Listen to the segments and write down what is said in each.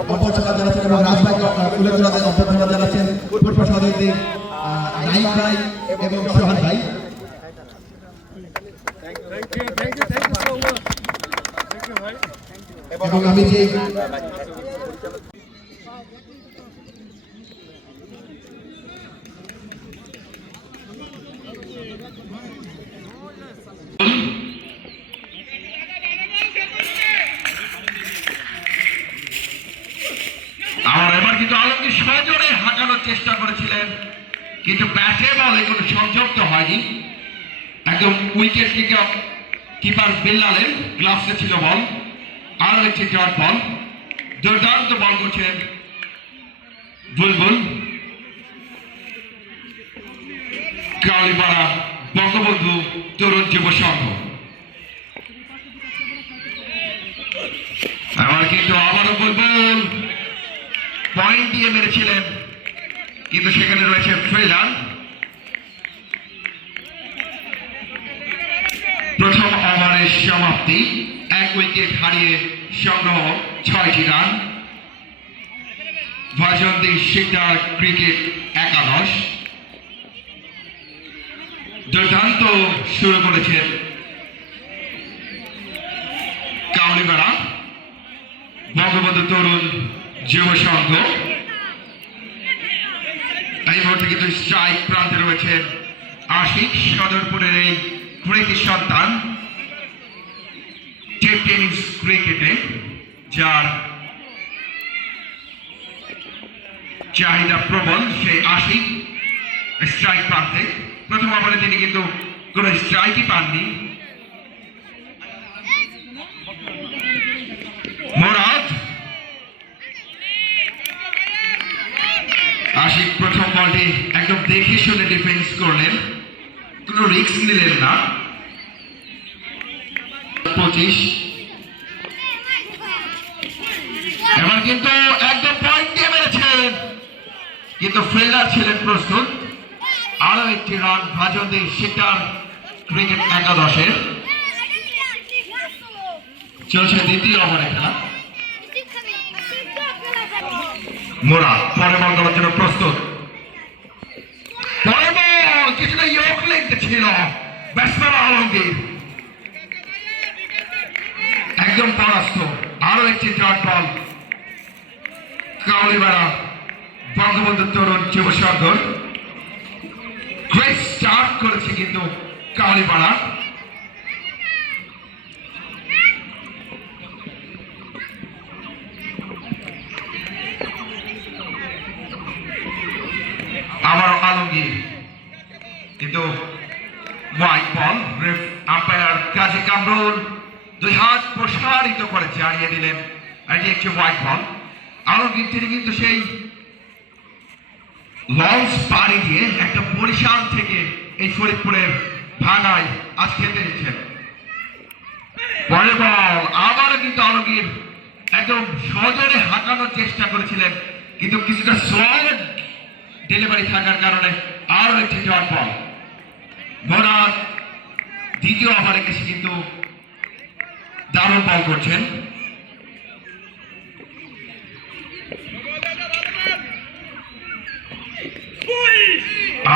অভ্যর্থনা জানাচ্ছেন এবং রাজভাইকে উল্লেখযোগ্য অভ্যর্থনা জানাচ্ছেন পূর্ব সহযোগী নাইক ভাই এবং সোহান ভাই। এবং আমি যে এবার কিন্তু আলমগীর সজোরে হাঁকানোর চেষ্টা করেছিলেন, কিন্তু ব্যাটে বলে কোনো সংযুক্ত হয়নি। একদম উইকেট কিপার বিল্লালের গ্লাভসে ছিল বল। আরো একটি ডট বল, দুর্দান্ত বল করছেন বুলবুল। কালীপাড়া বঙ্গবন্ধু তরুণ যুব সংঘ। এবার কিন্তু আবারও বুলবুল পয়েন্ট দিয়ে মেরেছিলেন, কিন্তু সেখানে রয়েছে ফিল্ডার। প্রথম ওভারের সমাপ্তি, 1 উইকেট হারিয়ে সংগ্রহ 6টি রান। ভাজন্তি শিকদার ক্রিকেট একাদশ দুর্দান্ত শুরু করেছেন কাউলিপাড়া বঙ্গবন্ধু তরুণ যুব সংঘ। এই মুহূর্তে কিন্তু স্ট্রাইক প্রান্তে রয়েছে আশিক, সদরপুরের এই কৃতি সন্তান। টেনিস ক্রিকেটে যার চাহিদা প্রবল, সেই আশিক স্ট্রাইক প্রান্তে। প্রথম ওভারে তিনি কিন্তু কোন স্ট্রাইকই পাননি। মোরাদ আশিক প্রথম বলটি একদম দেখে শুনে ডিফেন্স করলেন, কোনো রিস্ক নিলেন না। 25 এবার কিন্তু একদম পয়েন্ট দিয়ে মেরেছেন, কিন্তু ফিল্ডার ছিলেন প্রস্তুত। আরো একটি রান ভাজন্তি শিকদার ক্রিকেট একাদশের। চলছে দ্বিতীয় ওভারে খেলা। মোরা পরে বল করার জন্য প্রস্তুত। পরে বল কিছুটা ইয়ক লেগতে ছিল ব্যাটসম্যান আলমগীর, একদম পরাস্ত। আরো একটি ডট বল কাউলিপাড়া বঙ্গবন্ধু তরুণ যুব সংঘ। গ্রেট স্টার্ট করেছে কিন্তু কাউলিপাড়া। আবারও আলমগীর, কিন্তু হোয়াইট বল। আম্পায়ার কাজী কামরুল 2 হাত প্রসারিত করে জানিয়ে দিলেন এটি একটি হোয়াইট বল। আলমগীর তিনি কিন্তু সেই লঞ্চ পাড়ি দিয়ে একটা বরিশাল থেকে এই ফরিদপুরের ভাঙায় আজ খেলতে দিচ্ছেন। পরের বল আবারও কিন্তু আলমগীর একদম সজোরে হাঁকানোর চেষ্টা করেছিলেন, কিন্তু কিছুটা স্লো ডেলিভারি থাকার কারণে আরো একটি ডট বল। মোরাদ দ্বিতীয় ওভারে এসে কিন্তু দারুণ বল করছেন।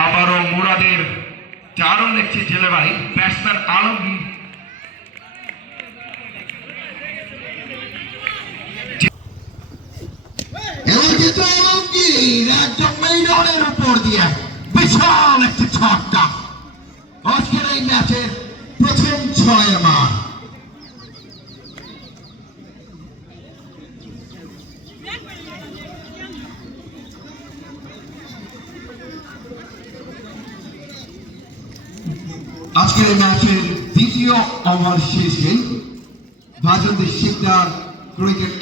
আবারও মুরাদের দারুণ একটি ডেলিভারি, ব্যাটসম্যান আলমগীর। একদম মেইডনের উপর দিয়ে বিশাল একটি ছক্কা, আজকের এই ম্যাচের প্রথম 6 মান। আজকের এই ম্যাচের দ্বিতীয় ওভার শেষে ভাজন্তি শিকদার ক্রিকেট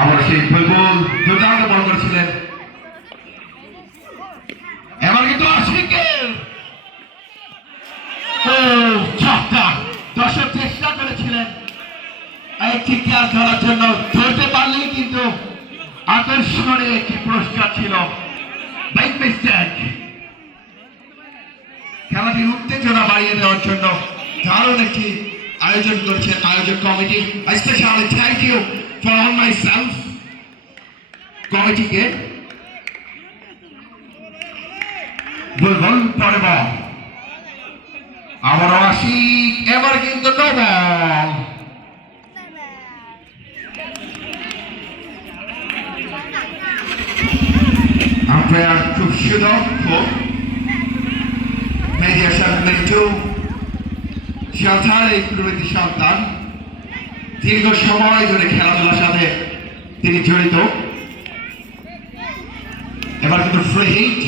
আবার সেই বুলবুল দুর্দান্ত বল করেছিলেন। এবার কিন্তু আশিকের দর্শক চেষ্টা করেছিলেন একটি ক্যাচ ধরার জন্য, ধরতে পারলেই কিন্তু আকর্ষণীয় একটি পুরস্কার ছিল। Big mistake. খেলাটির উত্তেজনা বাড়িয়ে দেওয়ার জন্য দারুণ একটি আয়োজন করেছেন আয়োজক committee. Specially thank you for all my self কমিটিকে। বুলবুল পরে বল, আবারও আসি, এবার কিন্তু নো বল। আম্পায়ার খুব সুদক্ষ, মেডিয়েশন মেটু সাঁতার এই প্রবৃত্তি সন্তান, দীর্ঘ সময় ধরে খেলাধুলার সাথে তিনি জড়িত। এবার কিন্তু ফ্রি হিট,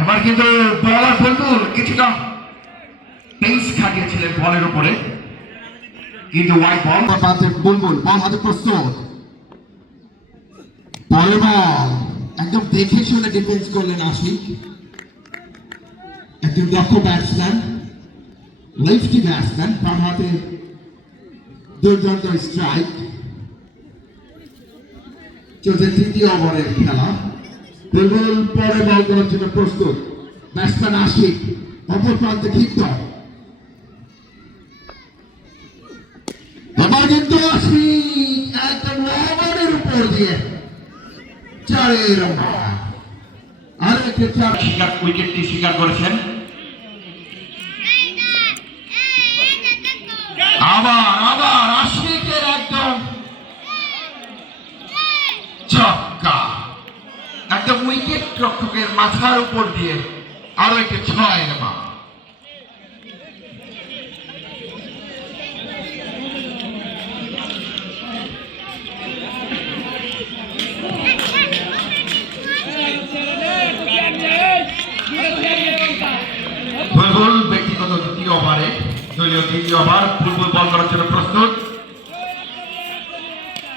এবার কিন্তু বলার বন্ধুর কিছুটা পেস খাটিয়েছিলেন বলের উপরে, কিন্তু ওয়াইড বল। বুলবুল বল হাতে প্রস্তুত, পরের বল একদম দেখে শুনে ডিফেন্স করলেন আশিক, একজন দক্ষ ব্যাটসম্যান, লেফটি ব্যাটসম্যান, বাম হাতে দুর্দান্ত স্ট্রাইক। চলছে তৃতীয় ওভারের খেলা, বুলবুল পরে বল করার জন্য প্রস্তুত, ব্যাটসম্যান আশিক অপর প্রান্তে ক্ষিপ্ত, এবার কিন্তু আশিক একদম ওভারের উপর দিয়ে চারের আর একটা চার উইকেটটি স্বীকার করেছেন। আবার আবার আশিকের একদম ছক্কা, একদম উইকেট রক্ষকের মাথার উপর দিয়ে আরো একটি 6 বার। বুলবুল ব্যক্তিগত দ্বিতীয় ওভারে, দলীয় তৃতীয় ওভার, বুলবুল বল করার জন্য প্রস্তুত।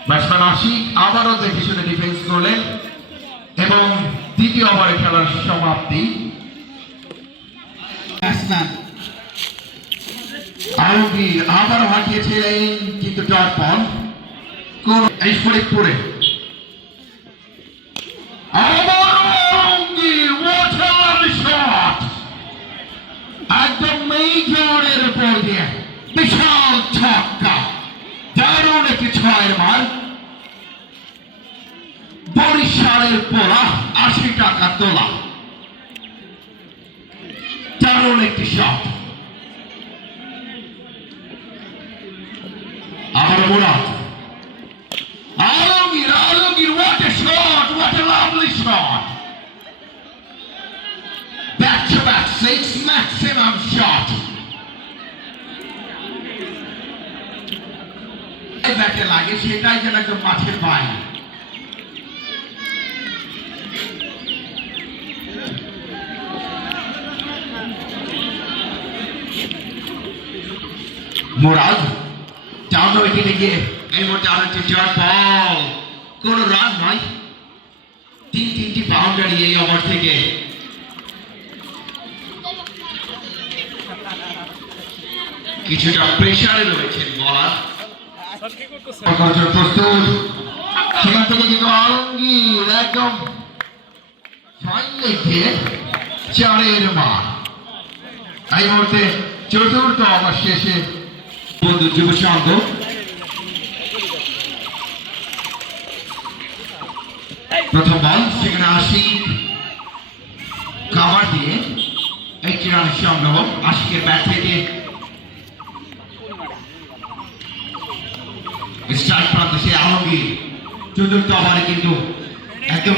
ব্যাটসম্যান আশিক আবারও দেখে শুনে ডিফেন্স করলেন এবং দ্বিতীয় ওভারে খেলার সমাপ্তি। ব্যাটসম্যান আলমগীর আবারও হাঁটিয়েছিলেন, কিন্তু ডট বল কোন এই ফরিদপুরে একদম মেজরের উপর দিয়ে বিশাল ছক্কা, দারুণ একটি 6 বার। বরিশালের পোলা 80 টাকা তোলা, দারুণ একটি শট। আবার Murad, Alamgir, Alamgir, what a shot, what a lovely shot. Back-to-back 6 maximum shot. ব্যাটে লাগে সেটাই যেন একদম মাঠের বাইরে। মুরাদ ডাউন উইকেটে গিয়ে এই মুহূর্তে আরো একটি জট বল, কোন রান নয়, 3টি বাউন্ডারি এই ওভার থেকে। কিছুটা প্রেসারে রয়েছেন বলার, প্রস্তুত, সেখান থেকে কিন্তু আলমগীর একদম ফাইন লেগে 4 বার। এই মুহূর্তে চতুর্থ ওভার শেষে বন্ধু যুব সংঘ প্রথম বল, সেখানে আশিক কাভার দিয়ে 80 রানের সংগ্রহ। আশিকের ব্যাট থেকে স্ট্রাইক প্রান্তে সে আলমগীর চতুর্থ ওভারে কিন্তু একদম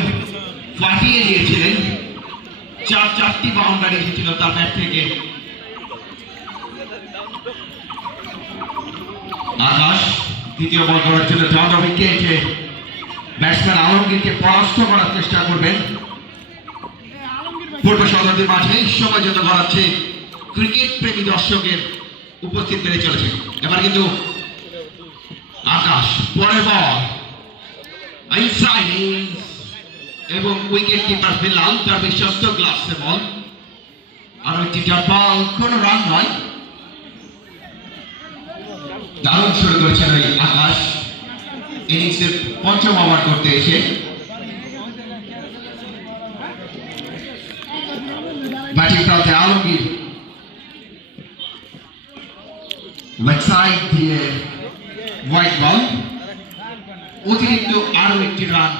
ফাটিয়ে দিয়েছিলেন, 4টি বাউন্ডারি এসেছিল তার ব্যাট থেকে। আকাশ দ্বিতীয় বল করার জন্য ডাউন উইকেটে ব্যাটসম্যান আলমগীরকে পরাস্ত করার চেষ্টা করবেন। পূর্ব শতাব্দী মাঠে সময় যত গড়াচ্ছে ক্রিকেট প্রেমী দর্শকের উপস্থিত বেড়ে চলেছে। এবার কিন্তু আকাশ পরে বল এবং উইকেট কিপার বিলাল তার বিশ্বস্ত গ্লাভসে বল, আরো একটি বল, কোন রান নয়। দারুণ শুরু করেছেন ওই আকাশ, ইনিংসের পঞ্চম ওভার করতে এসে ব্যাটিং প্রান্তে আলমগীর লেগ সাইড দিয়ে হোয়াইট বল, অতিরিক্ত আরো একটি রান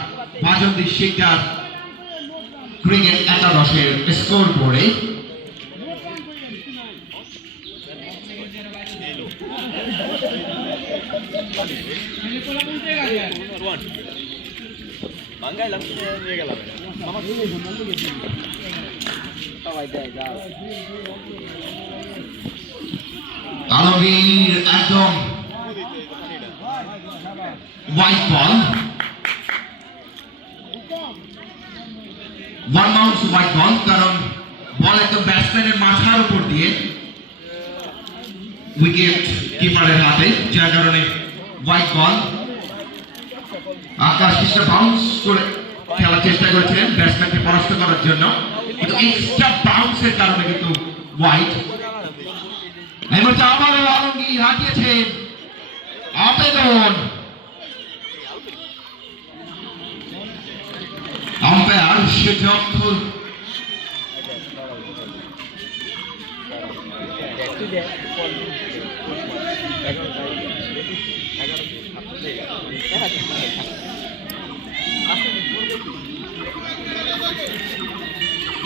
বাজন্দি শিকদার ক্রিকেট একাদশের স্কোর বোর্ডে। আলমগীর একদম white ball, one bounce white ball, কারণ বল একদম ব্যাটসম্যানের মাথার উপর দিয়ে উইকেট কিপারের হাতে, যার কারণে হোয়াইট বল। আকাশ কিছুটা বাউন্স করে খেলার চেষ্টা করেছিলেন ব্যাটসম্যানকে পরাস্ত করার জন্য, কিন্তু এক্সট্রা বাউন্সের কারণে কিন্তু হোয়াইট। এই মুহূর্তে আবারও আলমগীর হাঁটিয়েছেন আবেদন, আম্পায়ার সেজক্ষর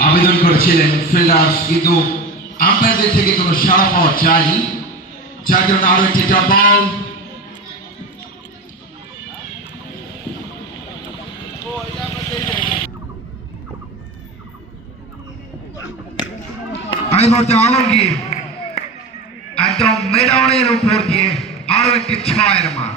আবেদন করেছিলেন ফিল্ডার্স, কিন্তু আম্পায়ারদের থেকে কোনো সাড়া পাওয়া যায়নি, যার কারণে আরো একটি ডট বল। এই মুহূর্তে আলমগীর একদম মেডাউনের উপর দিয়ে আরো একটি 6-এর মান।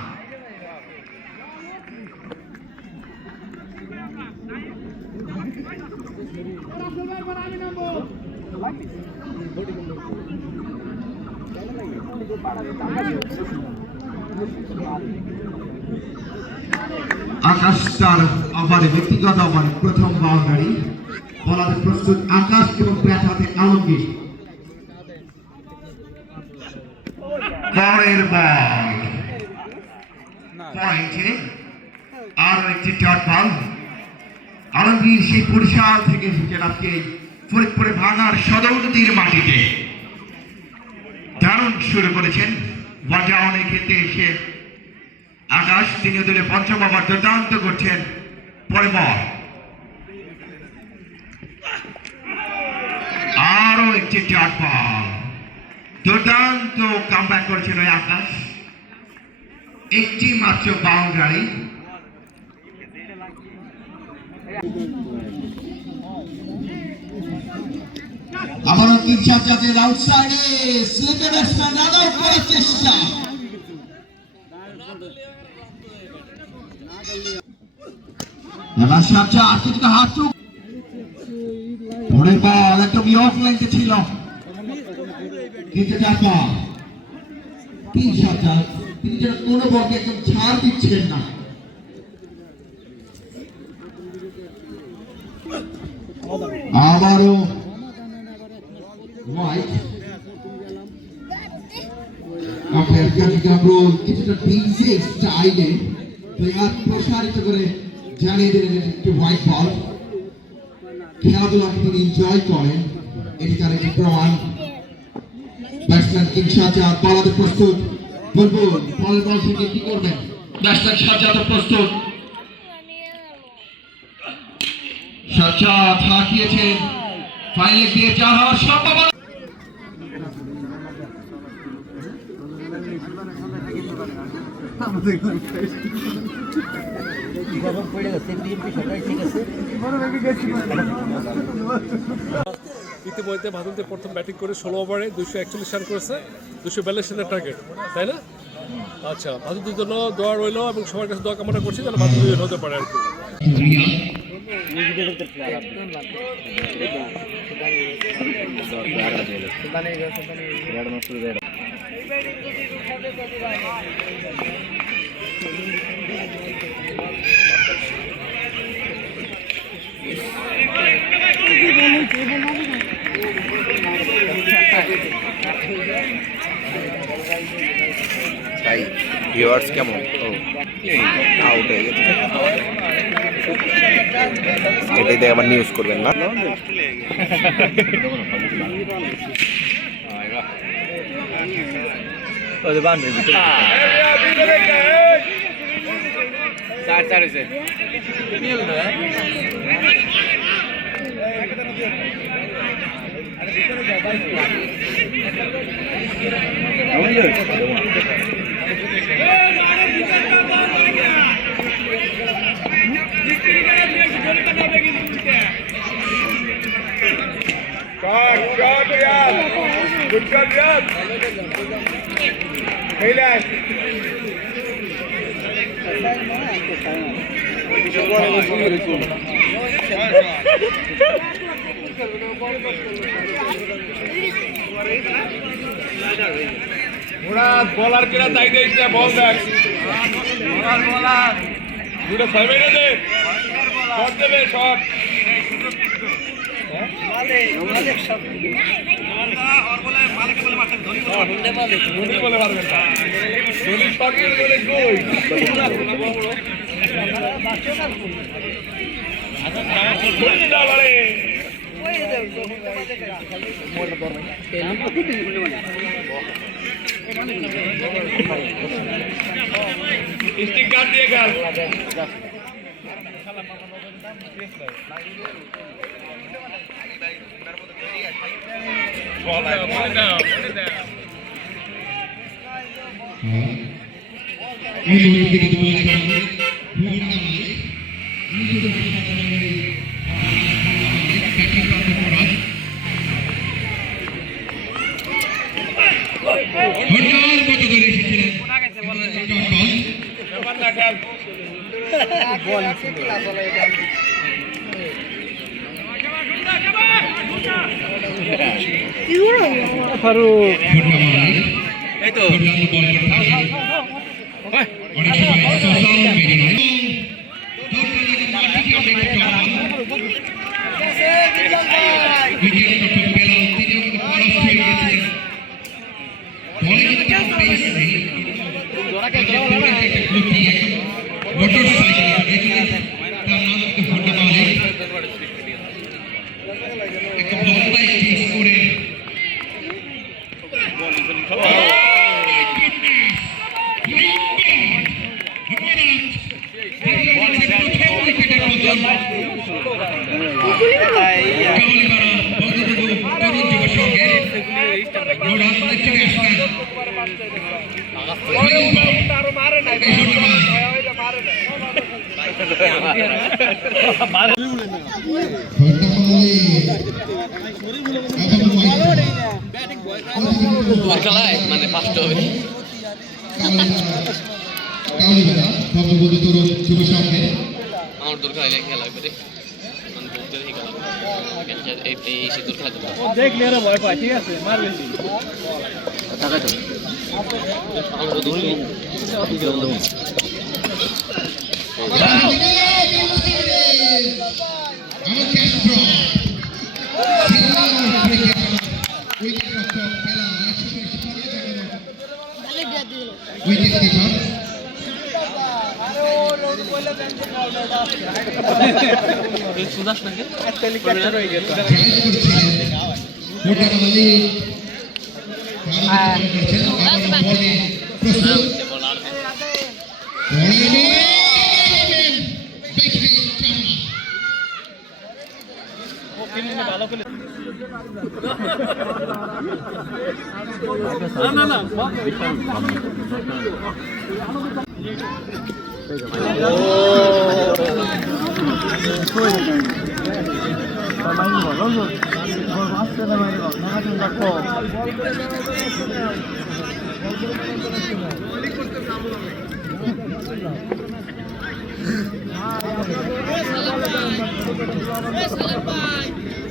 আকাশ তার ওভারে ব্যক্তিগত ওভারে প্রথম বাউন্ডারি, বলাতে প্রস্তুত আকাশ এবং ব্যাট হাতে আলমগীর। পরের বল পয়েন্টে আরো একটি ডট বল। আলমগীর সেই বরিশাল থেকে এসেছেন আজকে ফরিদপুরে ভাঙার সদৌলতির মাটিতে, দারুণ শুরু করেছেন ওয়ানডাউনে খেলতে এসে আকাশ। তিনি দলে পঞ্চম ওভার দুর্দান্ত করছেন। পরে বল আরো একটি ডট বল, দুর্দান্ত কামব্যাক করেছেন ওই আকাশ, একটি মাত্র বাউন্ডারি। আবারও কিরচাপ জাতের আউটসাইডে স্লিপে ব্যাটসম্যান রান আউট করার চেষ্টা। এবার সাজ্জাদ কিছুটা হাত চুক, পরের বল একদম অফ লাইনে ছিল, কিন্তু টাকা তিন সাজ্জাদ তিনি যেন কোনো বলকে একদম ছাড় দিচ্ছেন না। আবারও হোয়াইট, আম্পায়ার কাজী কামরুল কিছুটা ডিজে স্টাইলে প্লেয়ার প্রসারিত করে জানিয়ে দিলেন একটি হোয়াইট বল। খেলাধুলাকে তিনি এনজয় করেন, এটি তার একটি প্রমাণ। ব্যাটসম্যান কিং সাজ্জাদ বলাতে প্রস্তুত, বুলবুল পরের বল থেকে কি করবেন? ব্যাটসম্যান সাজ্জাদ প্রস্তুত, সাজ্জাদ হাঁকিয়েছেন, ফাইনালে দিয়ে চার হওয়ার সম্ভাবনা। ইতিমধ্যে ভাদুলতে প্রথম ব্যাটিং করে 16 ওভারে 241 রান করেছে, 242 রানের টার্গেট, তাই না? আচ্ছা, ভাদুলদের জন্য দোয়া রইল এবং সবার কাছে দোয়া কামনা করছি যেন ভাদুল হতে পারে আর কি। Bye. ভিউয়ার্স কেমন আউট হয়ে গেছে এটাই দেখে আবার নিউজ করবেন না বলার কিনা তাই দেখ বল দেখ দুটো ছয় মেরে দে শট দেবে শট বলে পারবেন না ধোনি শট মেরে কই ধোনি না বাড়ে স্টিক কাট দিয়ে গেল মানে ফার্স্ট হবে আমার দরকার হলে খেলা করে মানে বলতে দেখি খেলা এই শীতল খেলা দেখলে এরা ভয় পায় ঠিক আছে মারবেন টাকা তো আমরা ধরি সুদাস নাকি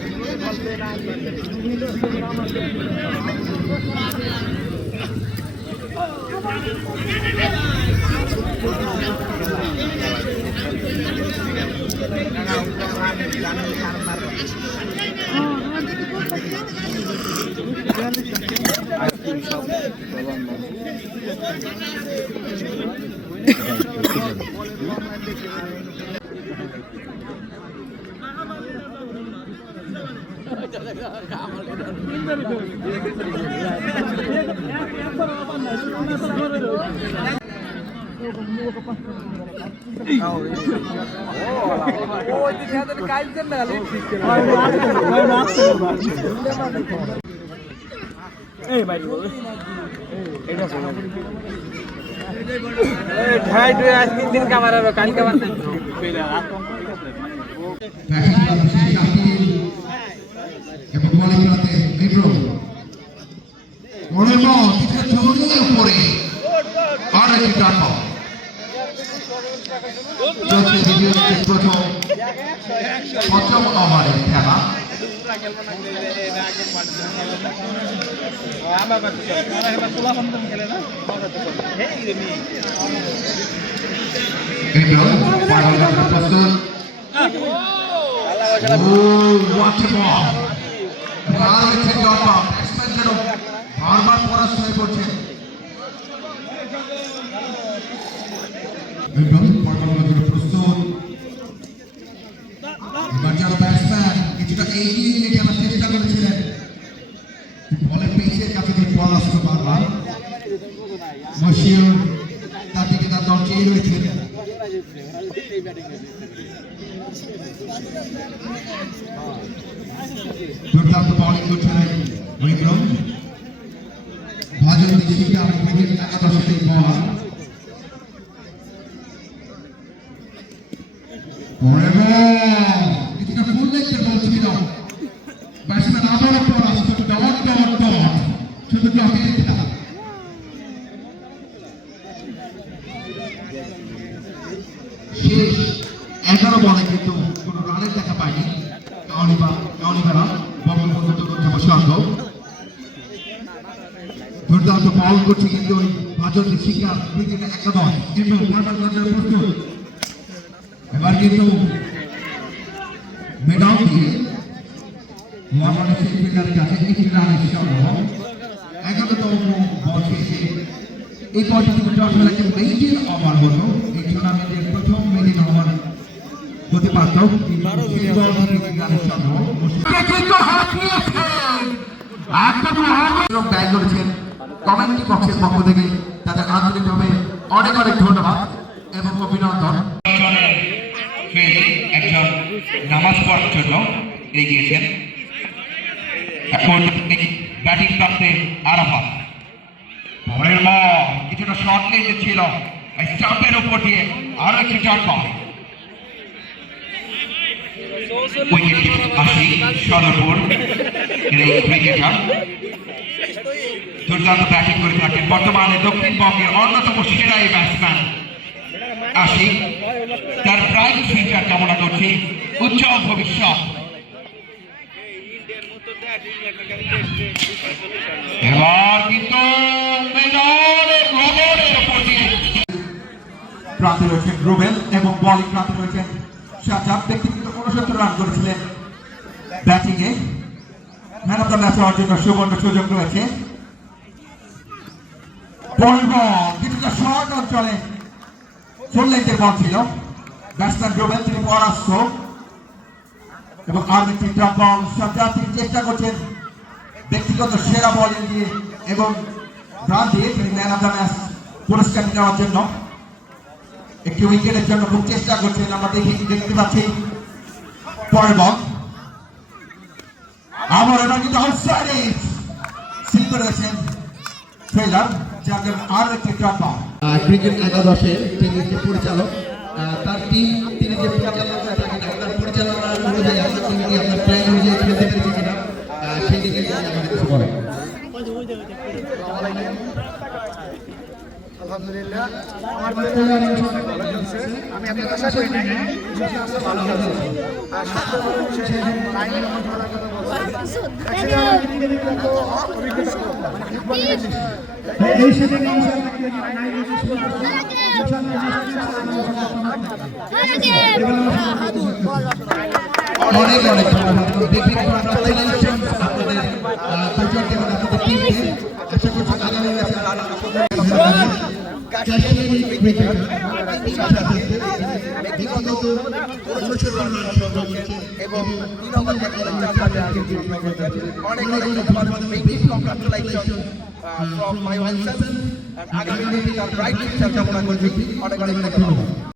Oh, এবং বলে খেলাতে বিপ্লব মনের বল কিছুটা ছড়িয়ে উপরে আর একটি ডান বল চলছে দ্বিতীয় ইনিংসের প্রথম পঞ্চম ওভারের খেলা প্রস্তুত বারবার পরাস্ত হয়ে পড়ছেন প্রস্তুত এবার যারা ব্যাটসম্যান কিছুটা এগিয়ে নিয়ে খেলার চেষ্টা করেছিলেন বলের পেসের কাছে যে বল আসতো বারবার মশিউর তার দিকে তার দল চেয়ে রয়েছেন দুর্দান্ত বোলিং করছেন বিক্রম ভাজন দিশিকা ক্রিকেট একাদশের বলার কিছুটা ফুল লেগের বল ছিল ব্যাটসম্যান আবারও পরাস ডট ডট ডট শুধু ডটের খেলা শেষ 11 বলে কিন্তু কোনো রানের দেখা পায়নি দুর্দান্ত বল করছে কিন্তু ওই ভাজন শিকার একাদশ প্রস্তুত এবার কিন্তু মেডাল দিয়ে কাছে একটি রানের সংগ্রহ 11তম বল শেষে এই বলটি কিন্তু খেলাকে মেইন ওভার হলো এই টুর্নামেন্টের প্রথম মেইন ওভার হতে পারত ব্যয় করেছেন কমেন্ট্রি বক্সের পক্ষ থেকে তাদের আন্তরিকভাবে অনেক অনেক ধন্যবাদ এবং অভিনন্দন একজন নামাজ পড়ার জন্য এগিয়েছেন এখন ব্যাটিং প্রান্তে আরাফাত পরের বল কিছুটা শর্ট লেগে ছিল স্টাম্পের উপর দিয়ে আরো একটি শট বল উইকেট আসি সদরপুর ক্রিকেটার দুর্দান্ত ব্যাটিং করে থাকেন বর্তমানে দক্ষিণবঙ্গের অন্যতম সেরা এই ব্যাটসম্যান আসি তার প্রাইম ফিউচার কামনা করছি উজ্জ্বল ভবিষ্যৎ এবার কিন্তু প্রান্তে রয়েছেন রুবেল এবং বলিং প্রান্তে রয়েছেন শাহজাদ ব্যক্তিগত 69 রান করেছিলেন batting a man of the match হওয়ার জন্য সুবর্ণ সুযোগ রয়েছে বল কিছুটা শর্ট অঞ্চলে ফুল লেন্থের বল ছিল ব্যাটসম্যান রুবেল তিনি পরাস্ত এবং আর একটি ড্রপ বল শাহজাদ তিনি চেষ্টা করছেন ব্যক্তিগত সেরা বলিং দিয়ে এবং রান দিয়ে তিনি ম্যান অফ দ্য ম্যাচ পুরস্কার নেওয়ার জন্য একটি উইকেটের জন্য খুব চেষ্টা করছেন আমরা দেখতে পাচ্ছি পরের বল আবার এবার কিন্তু আউটসাইডে সিল করেছেন ফিল্ডার যাদের আর একটি ড্রপ বল ক্রিকেট একাদশের তিনি যে পরিচালক তার টিম তিনি যে পরিচালনা করে থাকেন আপনার পরিচালনা অনুযায়ী আপনার টিমকে আপনার প্ল্যান অনুযায়ী খেলতে পেরেছে কিনা সেই দিকে আমাদের কিছু বলেন আলহামদুলিল্লাহ আমার ভালো চলছে আমি এত আশা করি না ভালো হবে আর সবচেয়ে লাইনের মধ্যে ভালো কথা বলছি এই সেদিন অনেক অনেক ধন্যবাদ আপনাদের কাশ্মীরি ক্রিকেট ব্যক্তিগত অনুশীলন এবং 3 ওভার অনেক কংগ্রাচুলেশন ফ্রম মাই ওয়াইফ আগামী দিনে তার ব্রাইট ফিউচার কামনা করছি অনেক অনেক ধন্যবাদ।